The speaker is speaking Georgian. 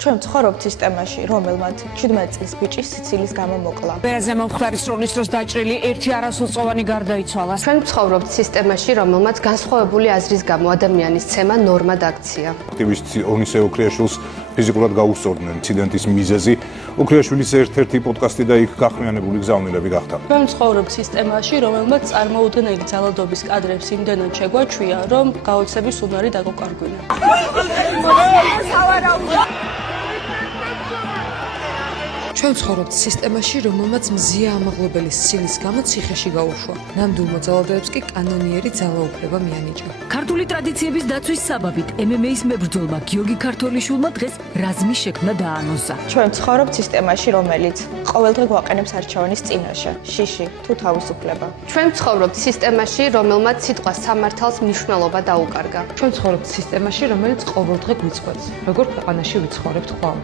ჩვენ ვცხოვრობთ სისტემაში, რომელმაც 17 წლის ბიჭი სიცილის გამო მოკლა. ვერაზე მომხდარის სროლის დროს დაჭრილი ერთი არასრულწლოვანი გარდაიცვალა. ჩვენ ვცხოვრობთ სისტემაში, რომელმაც განსხვავებული აზრის გამო ადამიანის ცემა ნორმად აქცია. აქტივისტი ონისე ოქრიაშვილს ფიზიკურად გაუსწორდნენ ინციდენტის მიზეზი. ოქრიაშვილის ერთ-ერთი პოდკასტი და იქ გახმიანებული გზავნილები გახდა. ჩვენ ვცხოვრობთ სისტემაში, რომელმაც წარმოუდგენელი ძალადობის კადრებს იმდენად შეგვაჩვია, რომ გაოცების უნარი დაგვაკარგვინა. ჩვენ ვცხოვრობთ სისტემაში, რომელმაც მზია ამაღლებელი სილის გამო ციხეში გაუშვა. ნამდვილ მოძალადეებს კი კანონიერი ძალაუფლება მიანიჭა. ქართული ტრადიციების დაცვის საბაბით MMA-ის მებრძოლმა გიორგი ქართველიშვილმა დღეს რაზმის შექმნა დაანონსა. ჩვენ ვცხოვრობთ სისტემაში, რომელიც ყოველდღე გვაყენებს არჩევანის წინაშე, შიში თუ თავისუფლება. ჩვენ ვცხოვრობთ სისტემაში, რომელმაც სიტყვა სამართალს მნიშვნელობა დაუკარგა. ჩვენ ვცხოვრობთ სისტემაში, რომელიც ყოველდღე გვიცხვებს, როგორ ქვეყანაში ვიცხოვრებთ ხვალ.